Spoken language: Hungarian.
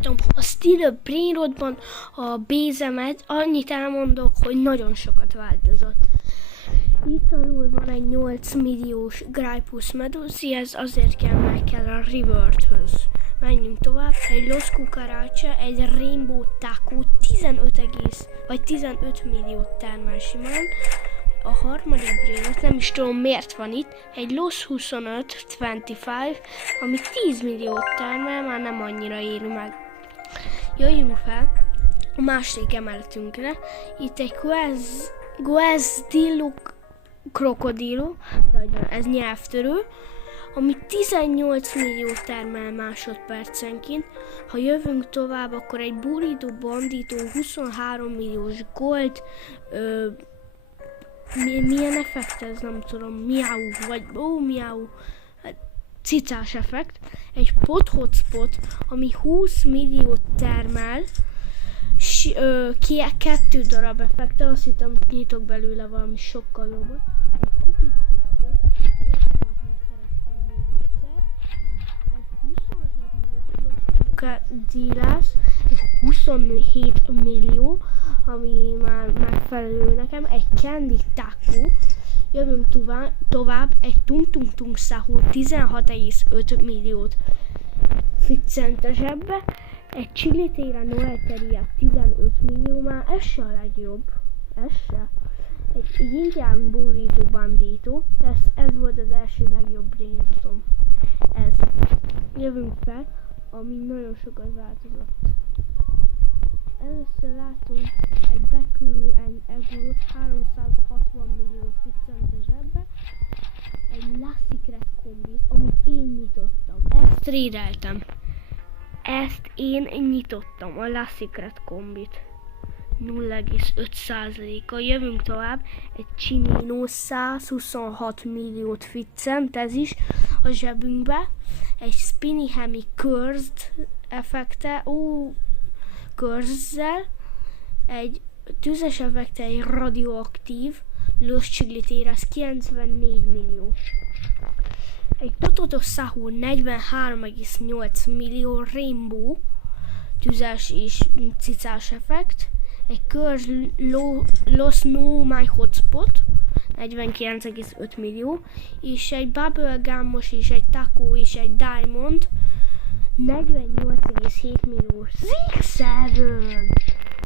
mutatom, a Still Brain Rotban a bézemet, annyit elmondok, hogy nagyon sokat változott. Itt alul van egy 8 milliós Grypus medusi, ez azért kell a Revert-höz. Menjünk tovább, egy Los Cucaracha, egy Rainbow Taco 15 milliót termel simán. A harmadik Brainrot, nem is tudom miért van itt, egy Los 25, ami 10 milliót termel, már nem annyira éri meg. Jöjjünk fel a második emeletünkre, itt egy Guezdillo Crocodilo, ez nyelvtörő, ami 18 milliót termel másodpercenként. Ha jövünk tovább, akkor egy Burrito Bandito 23 milliós gold, milyen effekt ez, nem tudom, miau, vagy miau, cicás effekt. Egy Pot Hotspot, ami 20 milliót termel, 2 darab effekte, azt hittem, nyitok belőle valami sokkal jobban. Egy Cupid Hotspot, Dílás, 27 millió, ami már megfelelő nekem, egy Candy Taco, jövünk tovább, egy Tung Tung Tung Sahur 16,5 milliót ficcent zsebbe, egy Chili Tera Noeteria 15 millió, már ez se a legjobb, ez se. Egy Yin Yang Burrito Bandito, ez volt az első legjobb Brainrotom, ez. Jövünk fel, ami nagyon sokat változott. Először látunk egy Bekuru and Egrót 360 milliót ficcent a zsebbe, egy La Secret kombit, amit én nyitottam. Ezt trédeltem. Ezt én nyitottam, a La Secret kombit. 0,5%-a. Jövünk tovább, egy Chinino 126 milliót ficcent, ez is a zsebünkbe. Egy Spinny Hemi Cursed effekte, Curse-zel, egy tüzes effekte, egy radioaktív, Los Chigliteras 94 millió. Egy Tototo Sahur 43,8 millió Rainbow, tüzes és cicás effekt, egy Curse Los No My Hotspot, 49,5 millió, és egy Bubblegum-os, és egy Taco, és egy Diamond, 48,7 millió. Zig 7!